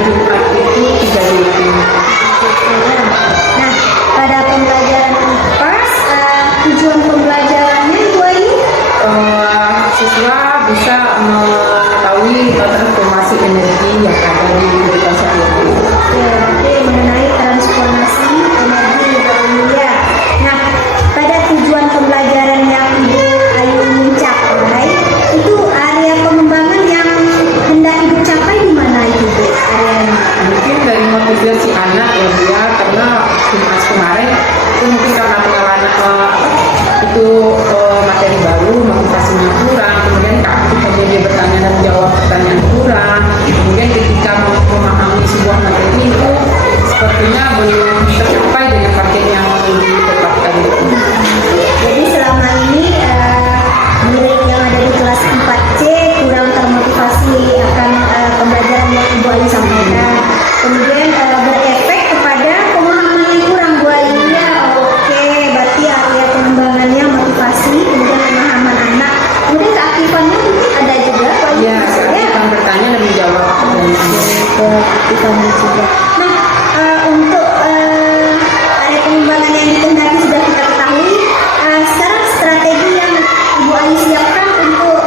Jumat itu 3 Juli. Nah, pada pembelajaran IPAS, tujuan pembelajarannya Ibu Ayu? Siswa bisa mengetahui transformasi energi yang ada di kehidupan sehari-hari. Ya, berarti mengenai transformasi energi Ibu Ayu ya. Nah, pada tujuan pembelajaran yang Ibu Ayu mencapai, itu area pengembangan yang hendak Ibu capai di mana itu Bu? Areanya? Mungkin dari motivasi anak ya Bu ya, karena Jumat kemarin itu mungkin karena pengalaman itu materi baru, motivasinya kurang, kemudian ketika dia bertanya dan jawab pertanyaan kurang, kemudian ketika memahami sebuah materi itu sepertinya belum tercapai dengan target yang ditetapkan. Jadi selama ini murid yang ada di kelas 4C kurang termotivasi akan pembelajaran yang Ibu Ayu sampaikan. Kemudian berefek kepada pemahaman yang kurang Bu Ayu ya. Oke, berarti area pengembangannya motivasi, kemudian pemahaman anak, kemudian keaktifannya mungkin ada juga Bu Ayu. Ya, kita bertanya dan menjawab. Keaktifannya juga. Nah, untuk area pengembangan yang dikehendaki sudah kita ketahui. Sekarang strategi yang Ibu Ayu siapkan untuk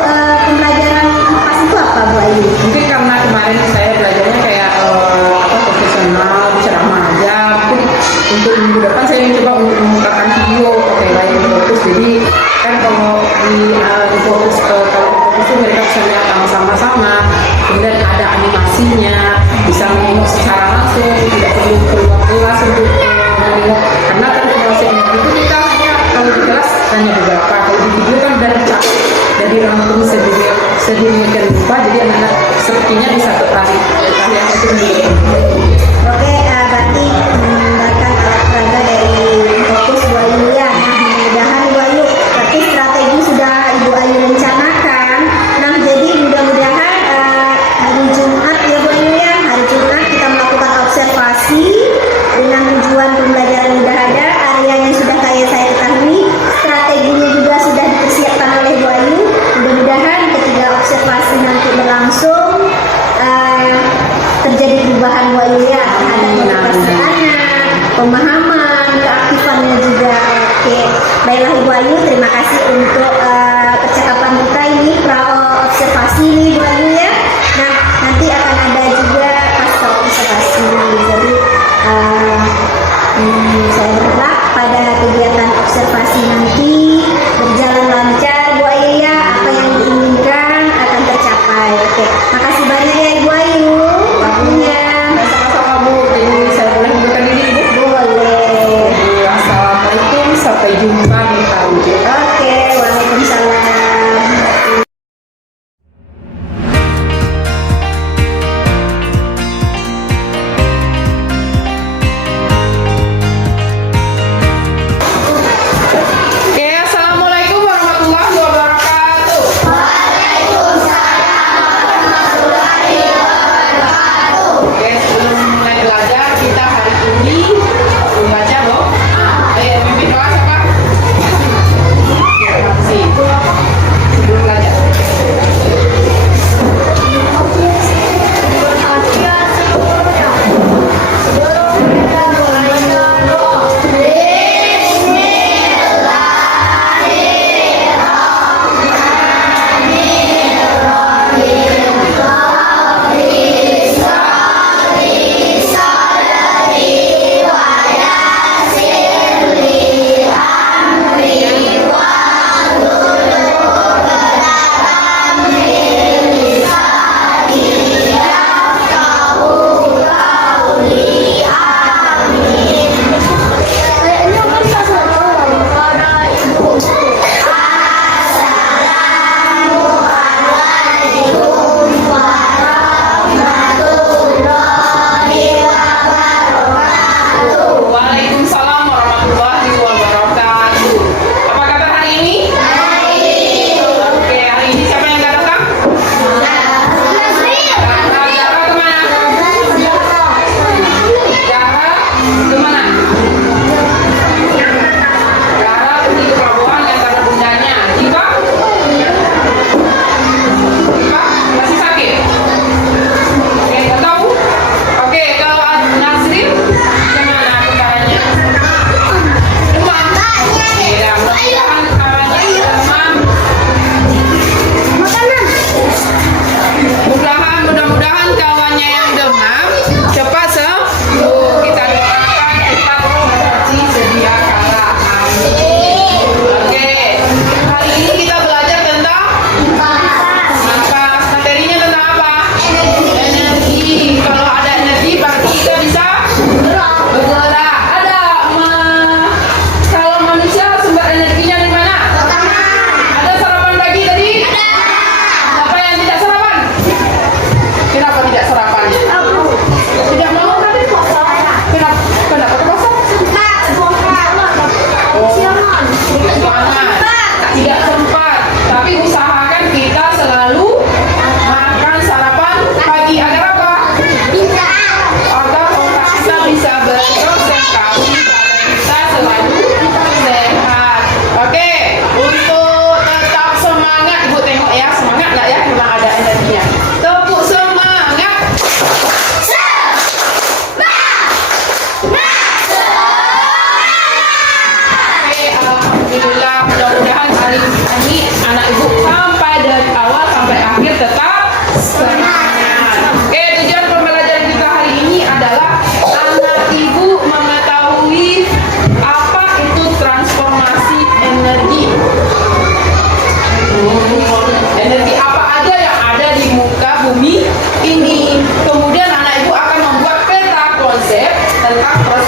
pembelajaran IPAS itu apa Bu Ayu? Mungkin karena kemarin saya belajarnya kayak profesional, ceramah aja. Mungkin untuk minggu depan saya mencoba untuk menggunakan video, oke lain fokus. Jadi kan kalau di fokus itu mereka bisa lihat sama-sama, kemudian ada animasinya, bisa menengok secara langsung, tidak perlu keluar kelas untuk menengok. Karena kan simulasi energi itu kita hanya kalau di kelas hanya beberapa, kalau di video kan dari rangkum sedemikian rupa, jadi anak-anak sepertinya bisa tertarik yang itu menjadi. Oke, berarti menggunakan alat peraga dari fokus Bu Ayu ya. Nah, mudah-mudahan Bu Ayu, berarti strategi sudah Ibu Ayu rencanakan. Nah, jadi mudah-mudahan hari Jumat ya Bu Ayu ya, hari Jumat kita melakukan observasi dengan tujuan pembelajaran sudah ada, areanya sudah kayak saya ketahui, strateginya juga sudah dipersiapkan oleh Bu Ayu. Mudah-mudahan ketika observasi nanti berlangsung terjadi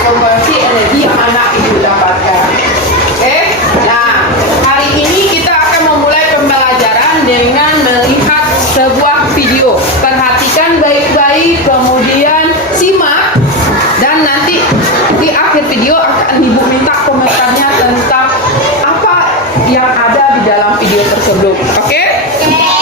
konsumsi energi yang anak ibu dapatkan. Oke, nah hari ini kita akan memulai pembelajaran dengan melihat sebuah video. Perhatikan baik-baik, kemudian simak, dan nanti di akhir video akan ibu minta komentarnya tentang apa yang ada di dalam video tersebut. Oke? Ini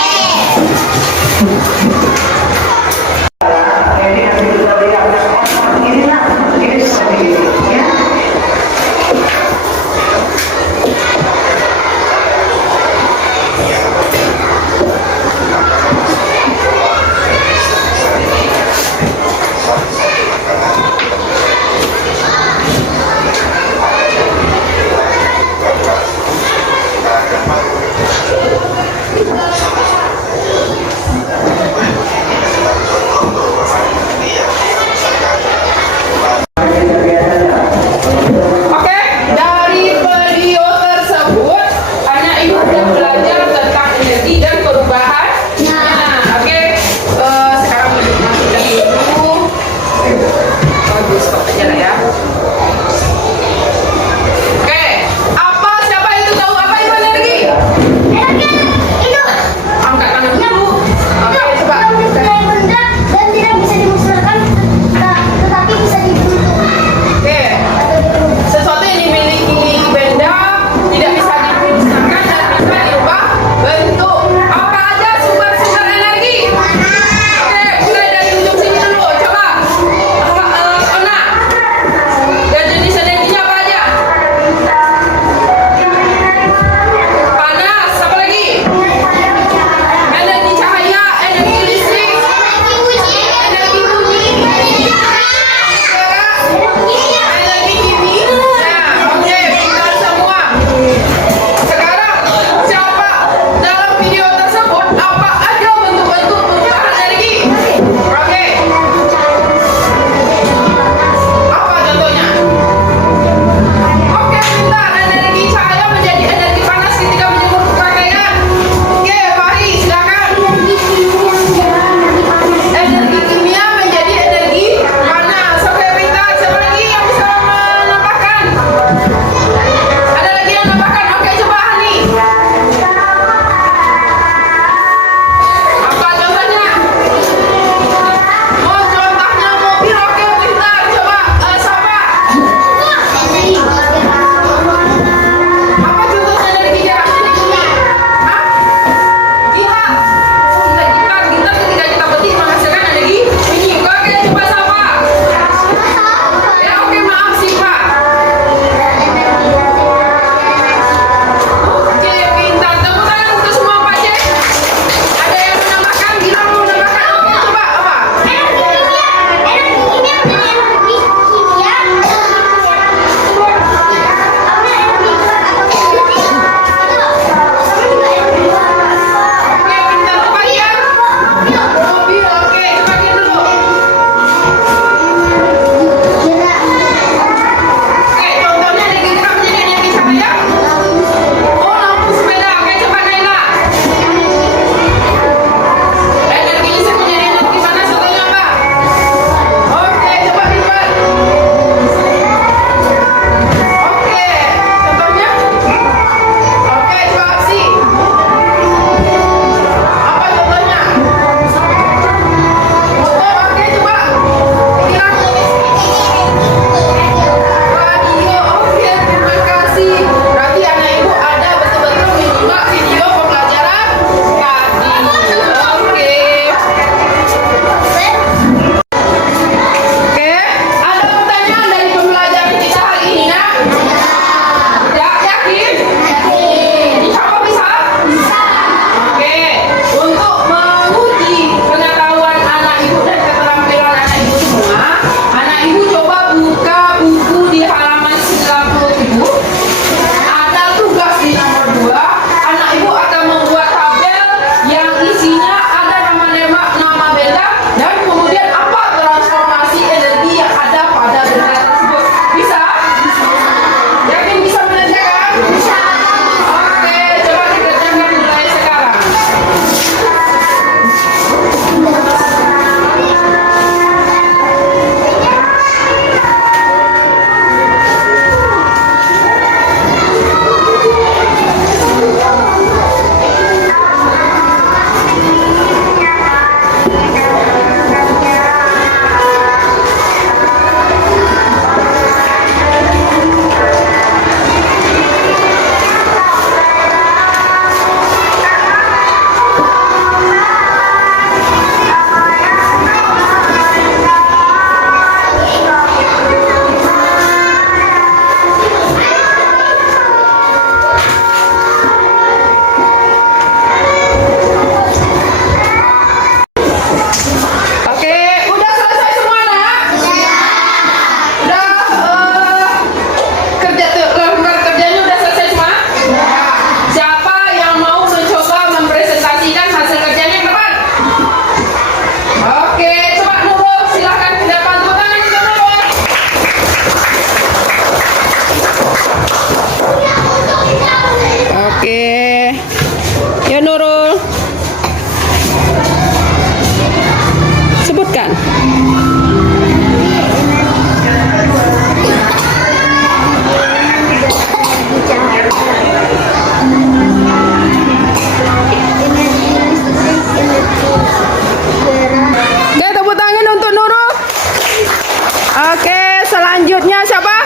Oke, selanjutnya siapa?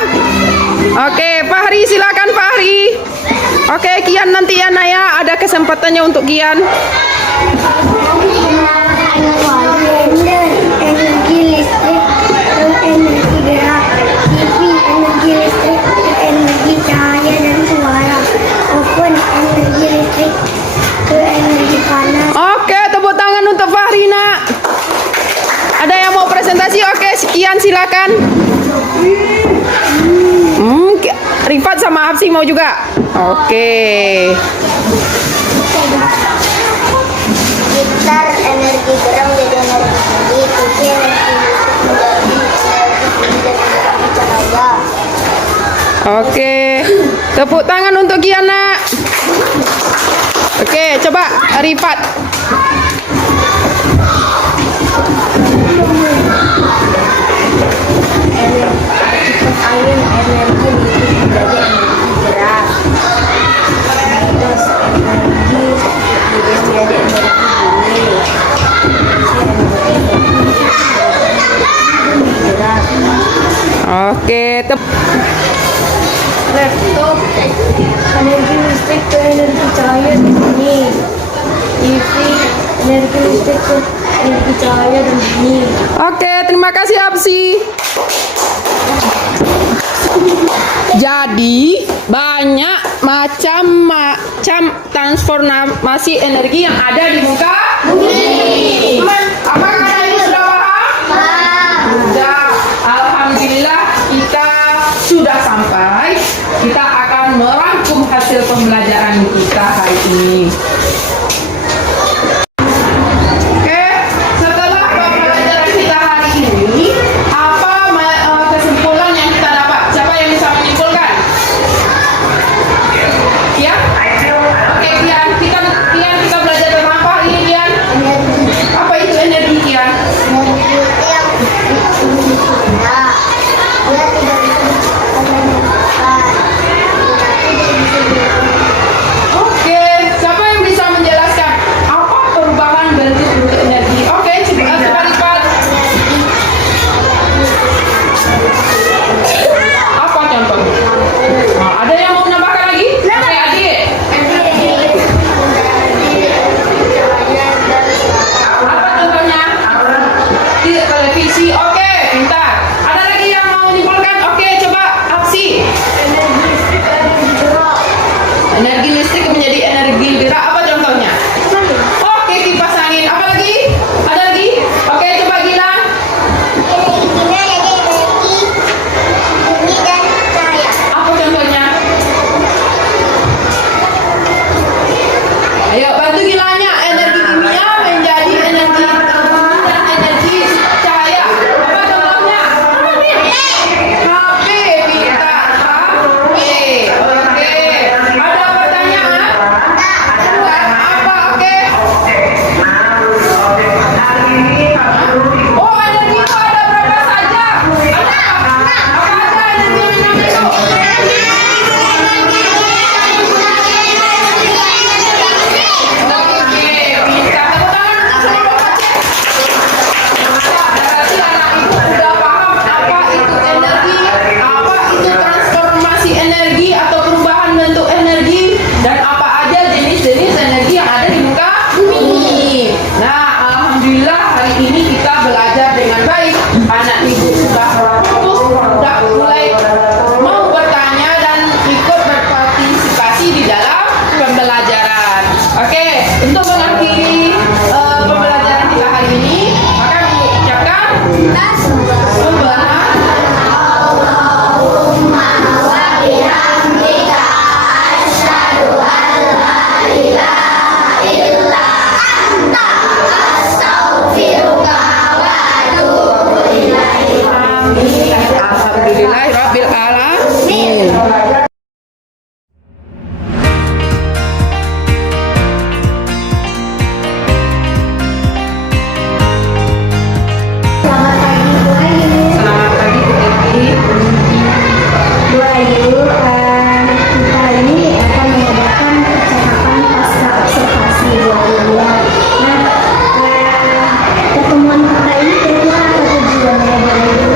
Oke, Fahri, silakan Fahri. Oke, Kian nanti ya Naya, ada kesempatannya untuk Kian. Energi listrik, energi gerak, TV, energi listrik, energi cahaya dan suara, oven, energi listrik, energi panas. Oke, tepuk tangan untuk Fahri, nak. Ada yang mau presentasi? Oke, sekian silakan. Rifat sama Hapsi mau juga. Oke. Gitar, energi gerak jadi energi tinggi, TV, energi listrik menjadi energi cahaya. Oke. Tepuk tangan untuk Kiana. Oke, coba Rifat. Angin, energi listrik menjadi energi gerak. Terus energi menjadi energi bumi. Gerak. Oke, Laptop, energi listrik ke energi cahaya di sini. TV, energi listrik ke energi cahaya dan bunyi. Oke, terima kasih Hapsi. Jadi banyak macam transformasi energi yang ada di muka bumi. Apakah kalian sudah paham? Sudah. Alhamdulillah kita sudah sampai. Kita akan merangkum hasil pembelajaran kita hari ini. Oke, setelah pembelajaran kita hari ini, apa kesimpulan yang kita dapat? Siapa yang bisa menyimpulkan? Kian? Oke, Kian. Kita belajar tentang apa hari ini, Kian? Apa itu energi, Kian? Energi itu yang benda. Dia tidak bisa dikatakan. Tapi dia bisa dikatakan. Oke, siapa yang bisa menjelaskan apa perubahan bentuk energi? Oke, coba lipat. Apa contohnya? Nah, ada yang mau menambahkan lagi? Oke, adik. Apa contohnya? Televisi. Oke, pintar. Ada lagi yang mau menyimpulkan? Oke, coba Apsi. Energi listrik menjadi energi gerak. Apa contohnya? Oke, kipas angin. Apa lagi? Ada lagi? Oke, coba Gilang. Energinya jadi energi bumi dan cahaya. Apa contohnya? Ayo bantu Gilanya. Energi kimia menjadi energi bumi dan energi cahaya. Apa contohnya? HP, pintar. HP. Oke. Ada pertanyaan? Apa? Oke. Oh, energi itu ada berapa saja? Ada? Apa ada energi yang itu? Oke, pintar. Tepuk tangan seluruh Aceh. Berarti anak ibu sudah paham apa itu energi, apa itu transformasi energi atau perubahan bentuk energi, dan apa aja jenis-jenis energi yang ada di muka bumi. Nah, alhamdulillah hari ini kita belajar dengan baik. Anak ibu sudah fokus, sudah mulai mau bertanya dan ikut berpartisipasi di dalam pembelajaran. Oke, untuk mengakhiri pembelajaran kita hari ini, maka mengucapkan Alhamdulillahirabbil alamin. Selamat pagi Bu Ayu. Selamat pagi Bu Eti. Bu Ayu, kita hari ini akan mengadakan percakapan pasca observasi Bu Ayu. Nah, pertemuan kita ini kira-kira apa tujuannya Bu Ayu?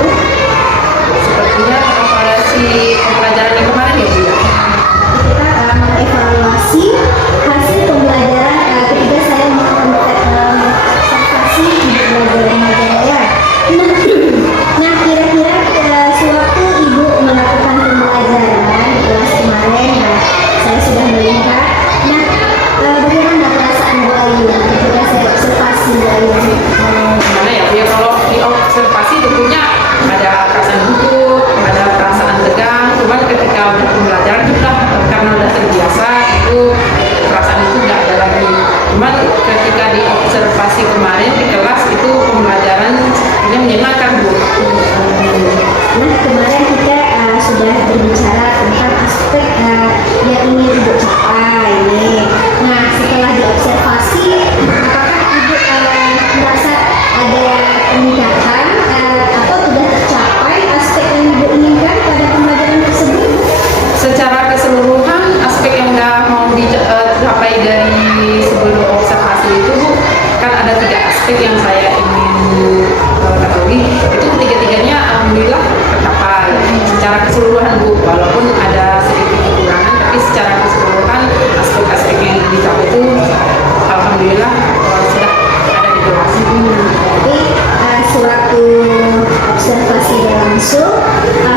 itu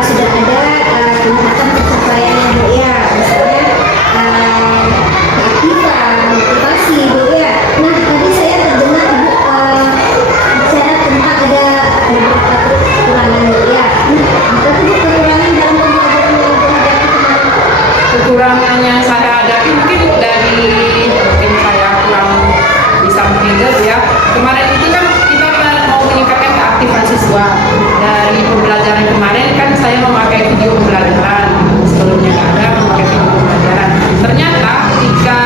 sudah ada kelihatan pencapaiannya Bu ya, misalnya keaktifan, motivasi Bu ya. Nah tadi saya terdengar Bu bicara tentang ada beberapa kekurangan Bu ya. Nah apa tuh kekurangan dalam pembelajaran yang Bu hadapi kemarin? Kekurangan yang saya hadapi mungkin saya kurang bisa menghindar ya. Kemarin itu kan kita mau meningkatkan keaktifan siswa. Dari pembelajaran kemarin kan saya memakai video pembelajaran, sebelumnya nggak ada memakai video pembelajaran. Ternyata ketika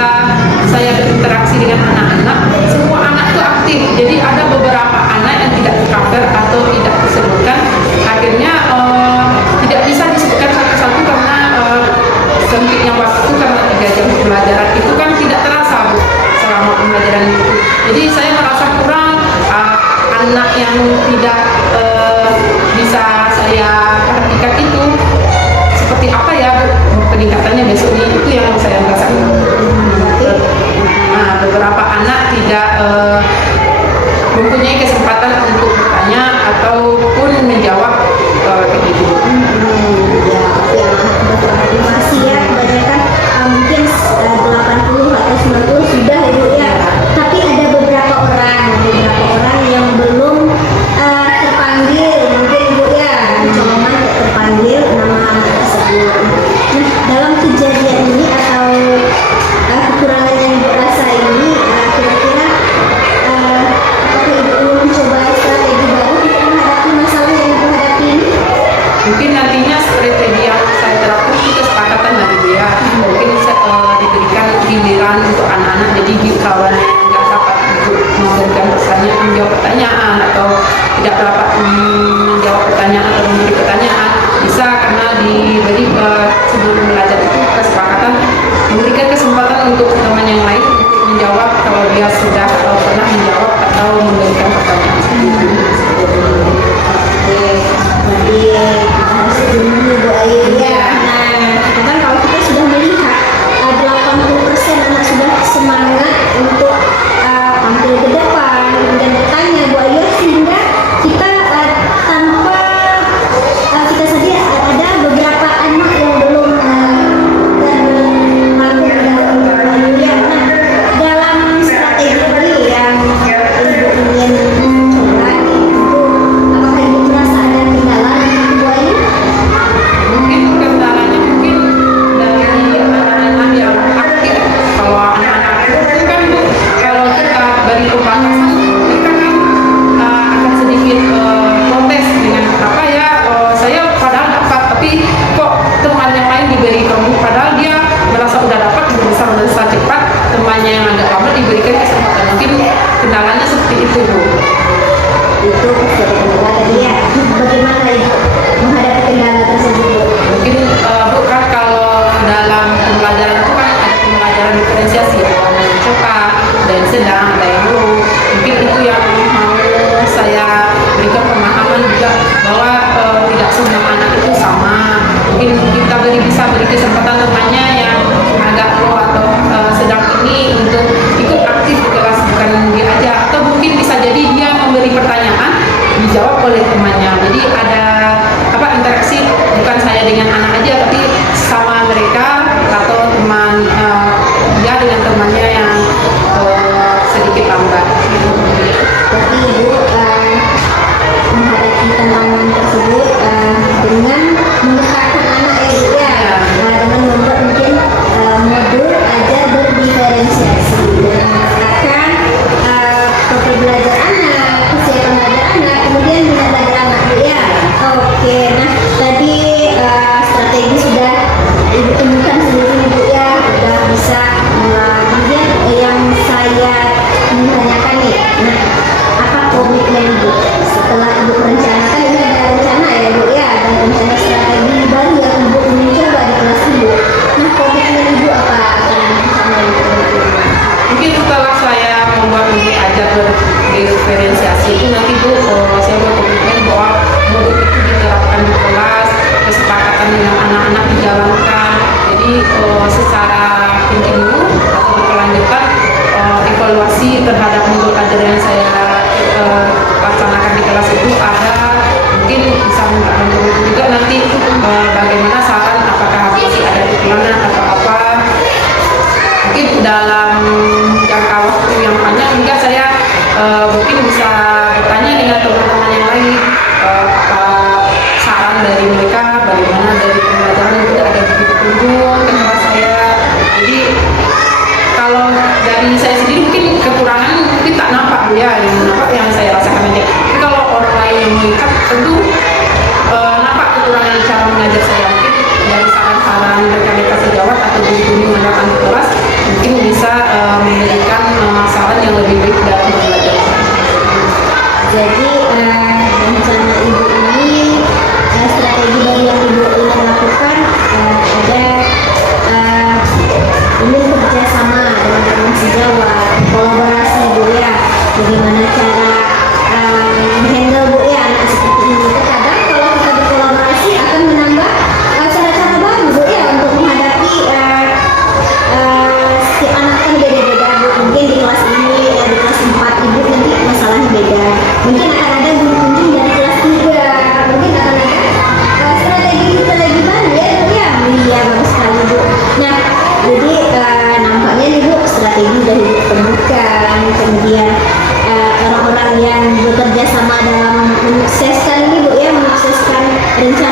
saya berinteraksi dengan anak-anak, semua anak itu aktif. Jadi ada beberapa anak yang tidak tercover atau tidak disebutkan. Akhirnya tidak bisa disebutkan satu-satu karena sempitnya waktu, karena 3 jam pembelajaran itu kan tidak terasa Bu, selama pembelajaran itu. Jadi saya merasa kurang anak yang tidak bisa saya perhatikan itu seperti apa ya Bu, peningkatannya besoknya, itu yang saya rasakan. Nah, beberapa anak tidak mempunyai kesempatan untuk bertanya ataupun menjawab kayak gitu. Masih ya kebanyakan mungkin 80 atau 90 sudah ya Bu ya. Tapi ada beberapa orang yang belum terpanggil mungkin Bu ya, colongan tidak terpanggil nama anak tersebut. Nah dalam kejadian ini atau kekurangan yang Ibu rasa ini kira-kira apakah Ibu ingin mencoba strategi baru untuk menghadapi masalah yang Ibu hadapi ini? Mungkin nantinya strategi yang saya terapkan itu kesepakatan dari dia. Mungkin diberikan giliran untuk anak-anak, jadi di kawan yang nggak dapat untuk memberikan pertanyaan, menjawab pertanyaan, atau tidak dapat menjawab pertanyaan atau memberi pertanyaan, bisa karena diberi sebelum belajar itu kesepakatan memberikan kesempatan untuk teman yang lain untuk menjawab kalau dia sudah pernah menjawab atau memberikan pertanyaan. Jadi kita harus dulu Bu Ayu ya. Nah, kan kalau kita sudah melihat 80% anak sudah semangat untuk tampil ke depan dan bertanya Bu Ayu, sehingga kita tanpa kita saja ada beberapa anak yang belum termasuk dalam Bu Ayu ya. Nah, dalam strategi ini yang Ibu ingin coba itu, apakah Ibu merasa ada kendala di Bu Ayu? Mungkin kendalanya mungkin dari anak-anak yang aktif. Kalau anak-anak itu kan Bu, kalau kita beri pembatasan, mereka kan akan sedikit protes dengan apa ya, saya padahal dapat, tapi kok teman yang lain diberi kamu, padahal dia merasa udah dapat, berusaha cepat, temannya yang agak lama diberikan kesempatan. Mungkin kendalanya seperti itu Bu. Itu jadi kendala tadi ya. Bagaimana Ibu menghadapi kendala tersebut Bu? Mungkin Bu kan kalau dalam pembelajaran itu kan ada pembelajaran diferensiasi, ada yang cepat, ada yang sedang, ada yang low. Mungkin itu yang mau saya berikan pemahaman juga bahwa tidak semua anak itu sama. Mungkin kita bisa beri kesempatan temannya yang agak low atau sedang ini untuk ikut aktif di kelas, bukan dia aja. Atau mungkin bisa jadi dia memberi pertanyaan dijawab oleh temannya. Jadi ada interaksi, bukan saya dengan anak aja, tapi sama mereka atau teman dia dengan temannya yang sedikit lambat. Berarti Ibu menghadapi tantangan tersebut dengan mendekatkan anak ya Bu ya. Dengan membuat mungkin modul ajar berdiferensiasi dan mengatakan profil belajar anak, kesiapan belajar anak, kemudian minat belajar anak Bu ya. bagaimana dari pembelajaran itu ada buku petunjuk ke kelas saya. Jadi kalau dari saya sendiri mungkin kekurangan mungkin tak nampak Bu ya, yang nampak yang saya rasakan aja. Tapi kalau orang lain yang melihat tentu nampak kekurangan cara mengajar saya. Mungkin dari saran-saran rekan-rekan sejawat atau guru-guru yang datang ke kelas mungkin bisa memberikan saran yang lebih baik dalam belajar. Jadi rencana ibu ini strategi baru yang ibu ingin lakukan ada ini kerjasama dengan teman sejawat, kolaborasi Bu ya, bagaimana cara handle Bu ya anak seperti ini. Terkadang kalau kita berkolaborasi akan menambah cara-cara baru Bu ya untuk menghadapi setiap anak kan beda-beda Bu. Mungkin di kelas ini di kelas 4 ibu nanti masalahnya beda. Mungkin akan ada guru kunjung dari kelas 3. Mungkin akan ada strategi baru ya Bu ya. Iya bagus sekali Bu. Nah jadi nampaknya nih Bu strategi dari ibu temukan, kemudian orang-orang yang bekerja sama dalam menyukseskan ini Bu ya, menyukseskan rencana